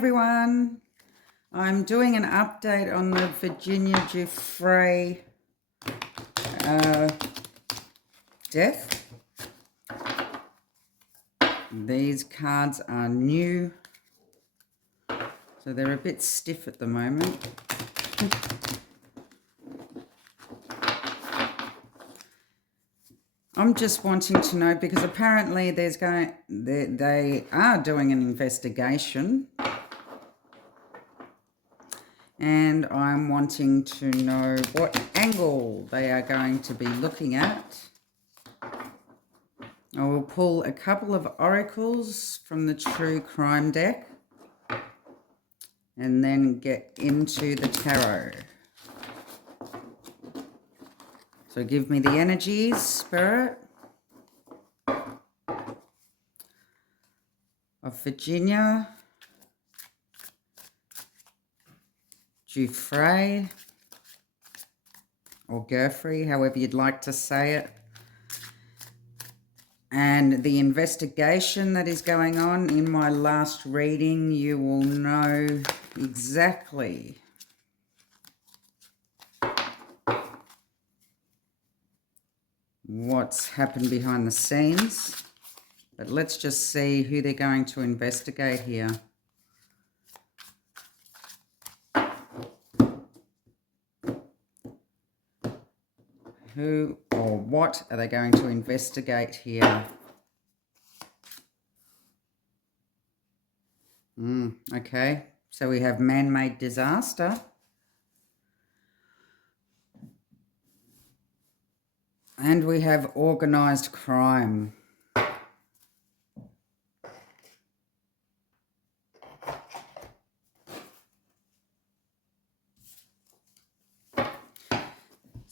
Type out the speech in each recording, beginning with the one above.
everyone. I'm doing an update on the Virginia Giuffre death. These cards are new, so they're a bit stiff at the moment. I'm just wanting to know because apparently they are doing an investigation. And I'm wanting to know what angle they are going to be looking at. I will pull a couple of oracles from the True Crime deck and then get into the tarot. So give me the energies, Spirit, of Virginia Giuffre, or Giuffre, however you'd like to say it, and the investigation that is going on. In my last reading, you will know exactly what's happened behind the scenes, but let's just see who they're going to investigate here. Who or what are they going to investigate here? Okay, so we have man-made disaster. And we have organised crime.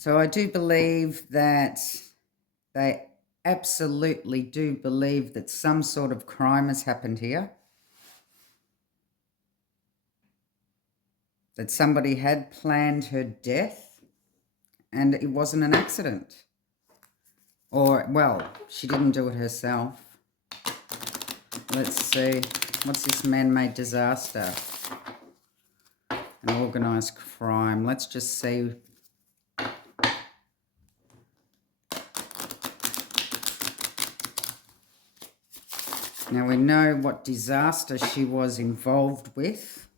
So I do believe that they absolutely do believe that some sort of crime has happened here. That somebody had planned her death and it wasn't an accident. Or, well, she didn't do it herself. Let's see. What's this man-made disaster? An organised crime. Let's just see. Now we know what disaster she was involved with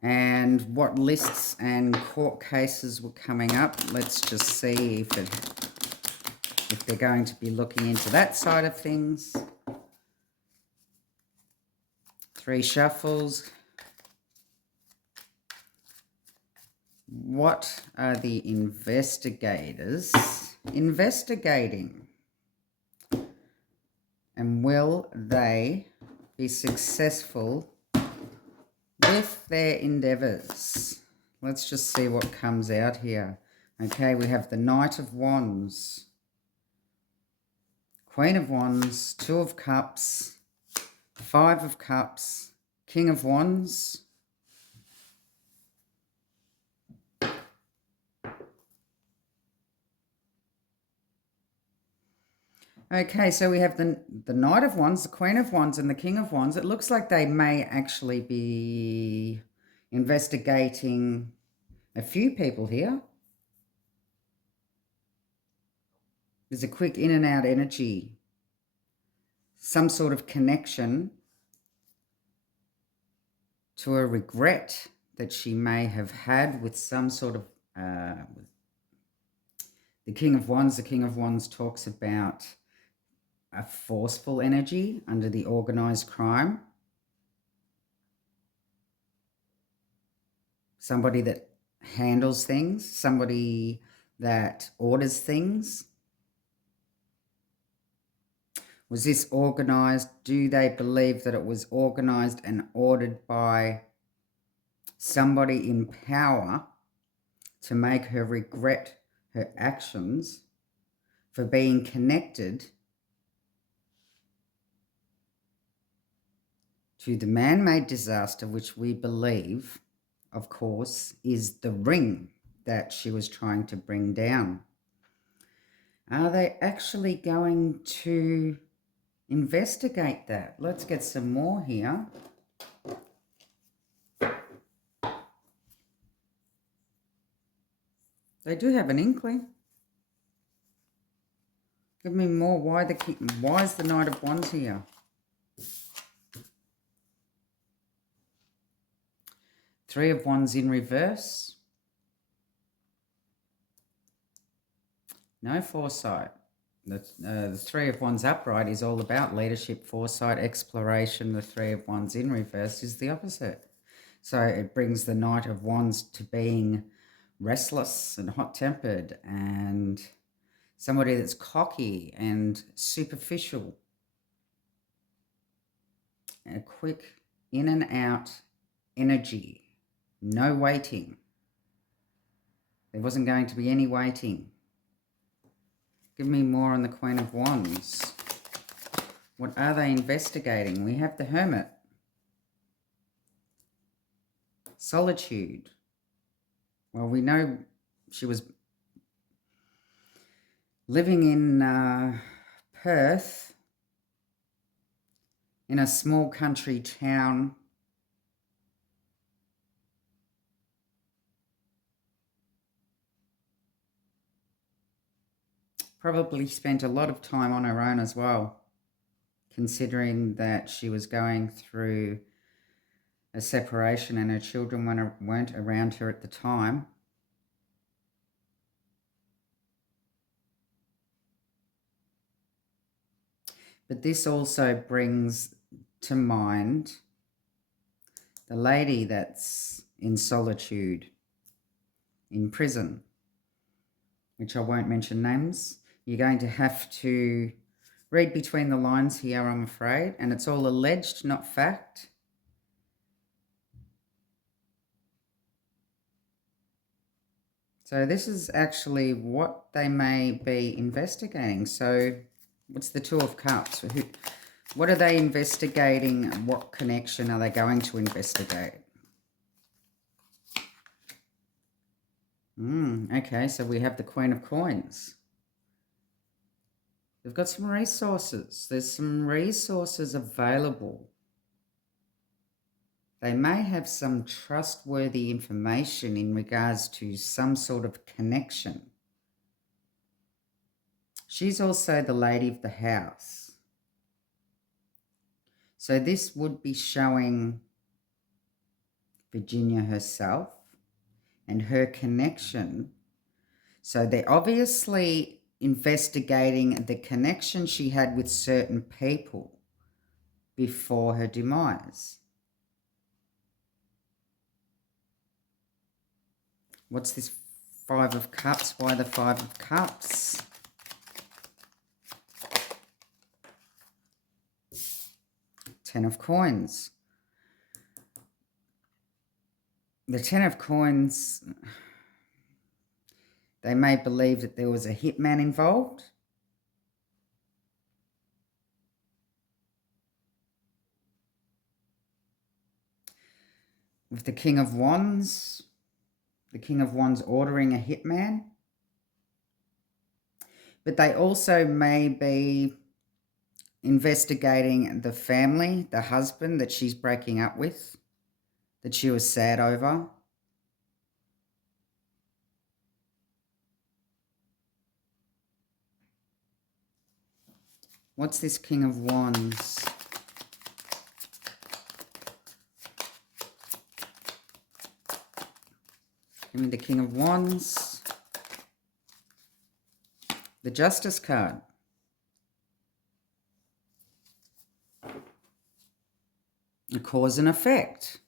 and what lists and court cases were coming up. Let's just see if they're going to be looking into that side of things. 3 shuffles. What are the investigators investigating? And will they be successful with their endeavours? Let's just see what comes out here. Okay, we have the Knight of Wands, Queen of Wands, 2 of Cups, 5 of Cups, King of Wands, okay, so we have the Knight of Wands, the Queen of Wands, and the King of Wands. It looks like they may actually be investigating a few people here. There's a quick in and out energy. Some sort of connection to a regret that she may have had with some sort of... the King of Wands. The King of Wands talks about a forceful energy under the organised crime. Somebody that handles things, somebody that orders things. Was this organised? Do they believe that it was organised and ordered by somebody in power to make her regret her actions for being connected to the man-made disaster, which we believe, of course, is the ring that she was trying to bring down? Are they actually going to Investigate that. Let's get some more here. They do have an inkling. Give me more. Why is the Knight of Wands here? Three of Wands in reverse. No foresight. The Three of Wands upright is all about leadership, foresight, exploration. The Three of Wands in reverse is the opposite. So it brings the Knight of Wands to being restless and hot-tempered and somebody that's cocky and superficial. A quick in and out energy. No waiting. There wasn't going to be any waiting. Give me more on the Queen of Wands. What are they investigating? We have the Hermit. Solitude. Well, we know she was living in Perth, in a small country town. Probably spent a lot of time on her own as well, considering that she was going through a separation and her children weren't around her at the time. But this also brings to mind the lady that's in solitude, in prison, which I won't mention names. You're going to have to read between the lines here, I'm afraid, and it's all alleged, not fact. So this is actually what they may be investigating. So what's the Two of Cups? What are they investigating? What connection are they going to investigate? Okay, so we have the Queen of Coins. They've got some resources. There's some resources available. They may have some trustworthy information in regards to some sort of connection. She's also the lady of the house. So this would be showing Virginia herself and her connection. So they're obviously investigating the connection she had with certain people before her demise. What's this Five of Cups? Why the Five of Cups? Ten of Coins. The Ten of Coins, they may believe that there was a hitman involved. With the King of Wands ordering a hitman. But they also may be investigating the family, the husband that she's breaking up with, that she was sad over. What's this King of Wands? Give me the King of Wands. The Justice card. A cause and effect.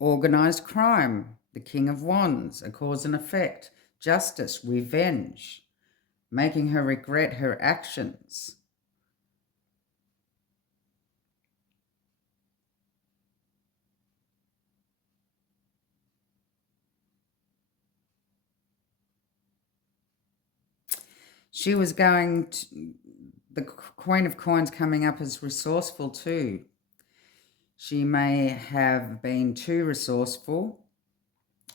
Organised crime. The King of Wands. A cause and effect. Justice. Revenge. Making her regret her actions. She was going to, the Queen of Coins coming up as resourceful too. She may have been too resourceful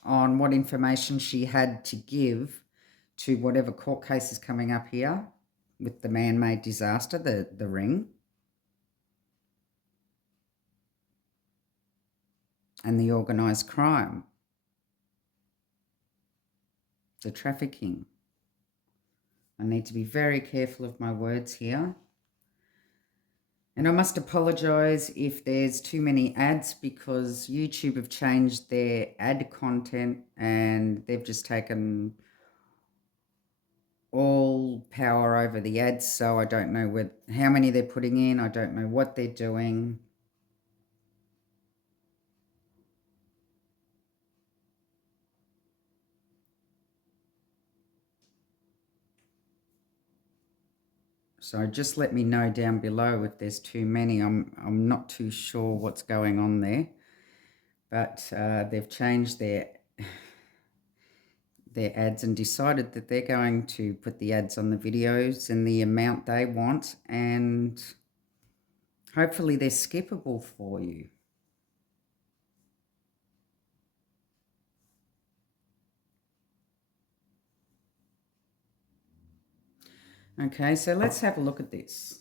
on what information she had to give to whatever court case is coming up here with the man-made disaster, the ring. and the organised crime, the trafficking. I need to be very careful of my words here. And I must apologise if there's too many ads, because YouTube have changed their ad content and they've just taken all power over the ads. So I don't know how many they're putting in. I don't know what they're doing. So just let me know down below if there's too many. I'm not too sure what's going on there, but they've changed their ads and decided that they're going to put the ads on the videos in the amount they want, and hopefully they're skippable for you. Okay, so let's have a look at this.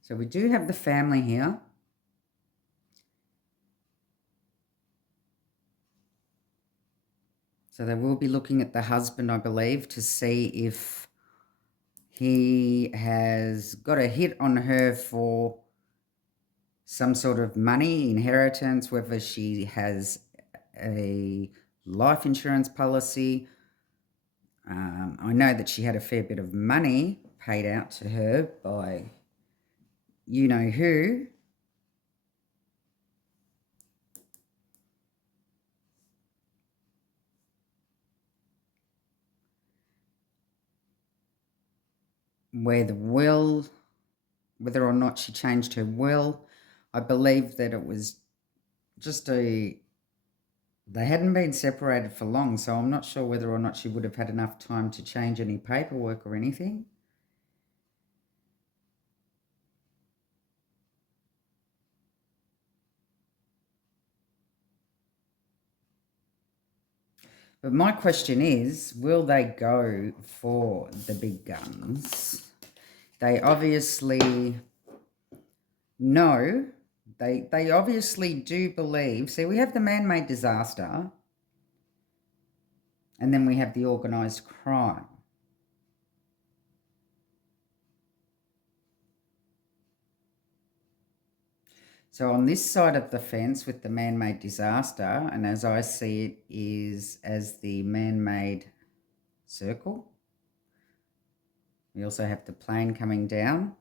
So we do have the family here. So they will be looking at the husband, I believe, to see if he has got a hit on her for some sort of money, inheritance, whether she has a life insurance policy. I know that she had a fair bit of money paid out to her by you know who. Where the will, whether or not she changed her will, I believe that it was just they hadn't been separated for long, so I'm not sure whether or not she would have had enough time to change any paperwork or anything. But my question is, will they go for the big guns? They obviously know, they obviously do believe. See, we have the man-made disaster, and then we have the organised crime. So on this side of the fence with the man-made disaster, and as I see it, is as the man-made circle. We also have the plane coming down,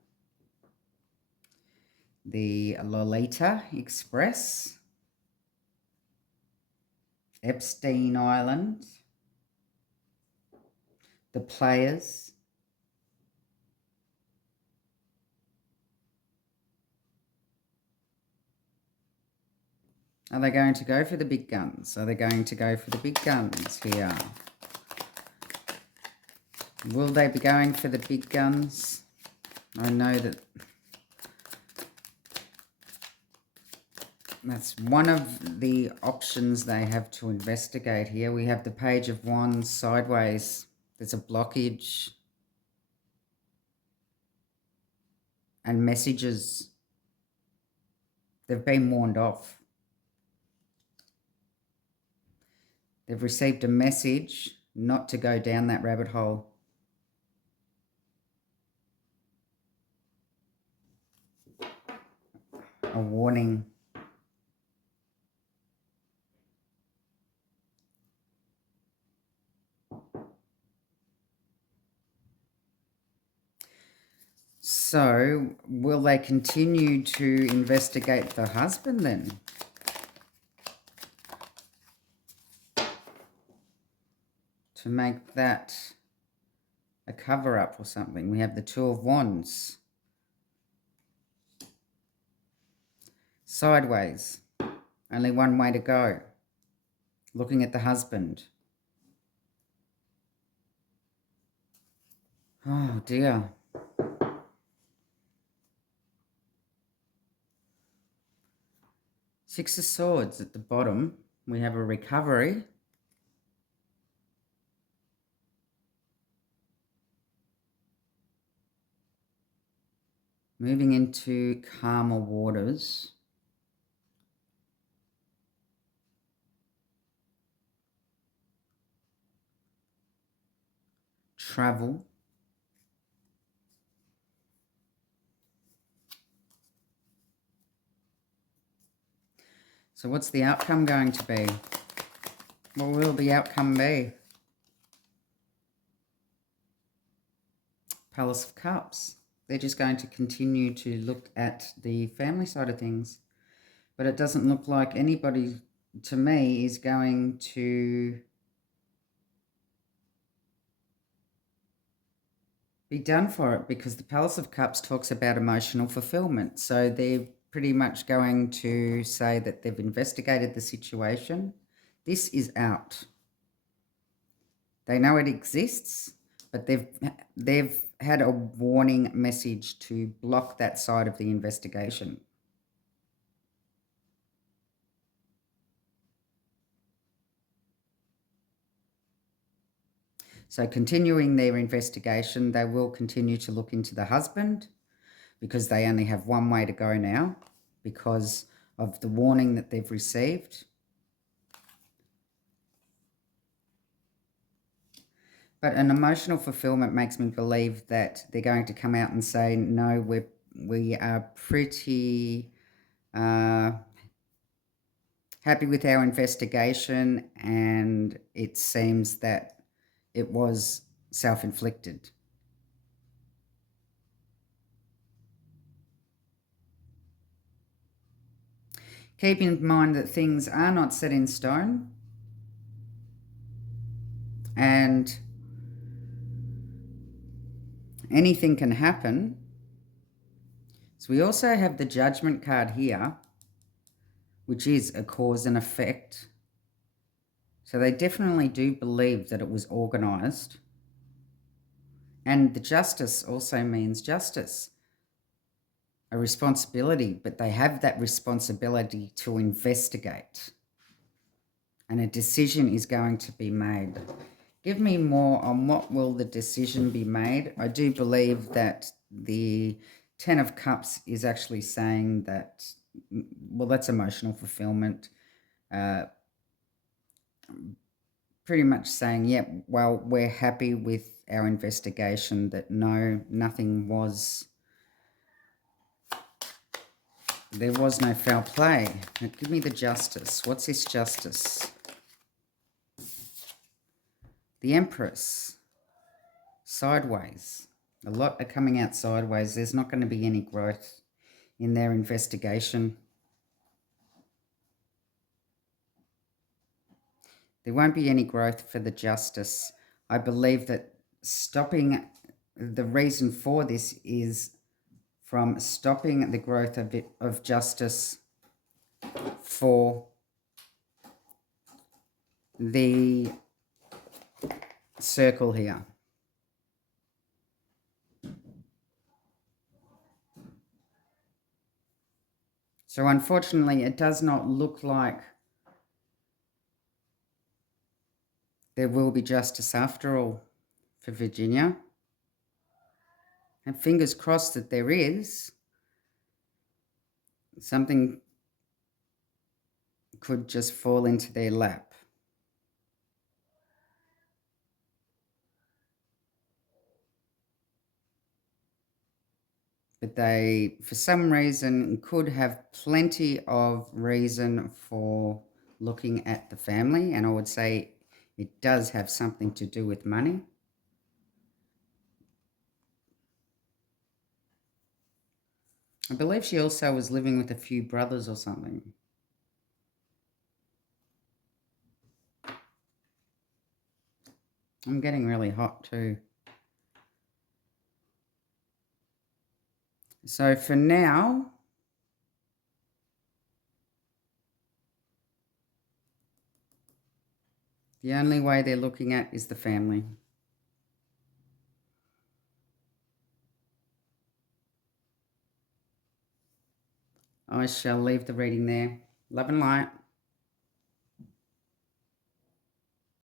the Lolita Express, Epstein Island, the players, are they going to go for the big guns? Are they going to go for the big guns here? Will they be going for the big guns? I know that that's one of the options they have to investigate here. We have the Page of Wands sideways. There's a blockage and messages. They've been warned off. They've received a message not to go down that rabbit hole. A warning. So, will they continue to investigate the husband then? To make that a cover-up or something? We have the Two of Wands. Sideways. Only one way to go. Looking at the husband. Oh dear. Six of Swords at the bottom. We have a recovery. Moving into calmer waters. Travel. So what's the outcome going to be? What will the outcome be? Palace of Cups. They're just going to continue to look at the family side of things. But it doesn't look like anybody, to me, is going to be done for it, because the Palace of Cups talks about emotional fulfillment. So they're pretty much going to say that they've investigated the situation. This is out. They know it exists, but they've had a warning message to block that side of the investigation. So continuing their investigation, they will continue to look into the husband, because they only have one way to go now because of the warning that they've received. But an emotional fulfillment makes me believe that they're going to come out and say, no, we are pretty happy with our investigation, and it seems that it was self-inflicted. Keep in mind that things are not set in stone, and anything can happen. So we also have the Judgment card here, which is a cause and effect. So they definitely do believe that it was organised. And the Justice also means justice, a responsibility, but they have that responsibility to investigate. And a decision is going to be made. Give me more on what will the decision be made. I do believe that the Ten of Cups is actually saying that, well, that's emotional fulfillment. Pretty much saying, yeah, well, we're happy with our investigation, that no, nothing was, there was no foul play. Now, give me the Justice. What's this Justice? The Empress. Sideways. A lot are coming out sideways. There's not going to be any growth in their investigation. There won't be any growth for the Justice. I believe that stopping, the reason for this is from stopping the growth of justice for the circle here. So unfortunately, it does not look like there will be justice after all for Virginia. And fingers crossed that there is. Something could just fall into their lap. But they, for some reason, could have plenty of reason for looking at the family. And I would say it does have something to do with money. I believe she also was living with a few brothers or something. I'm getting really hot too. So for now, the only way they're looking at is the family. I shall leave the reading there. Love and light.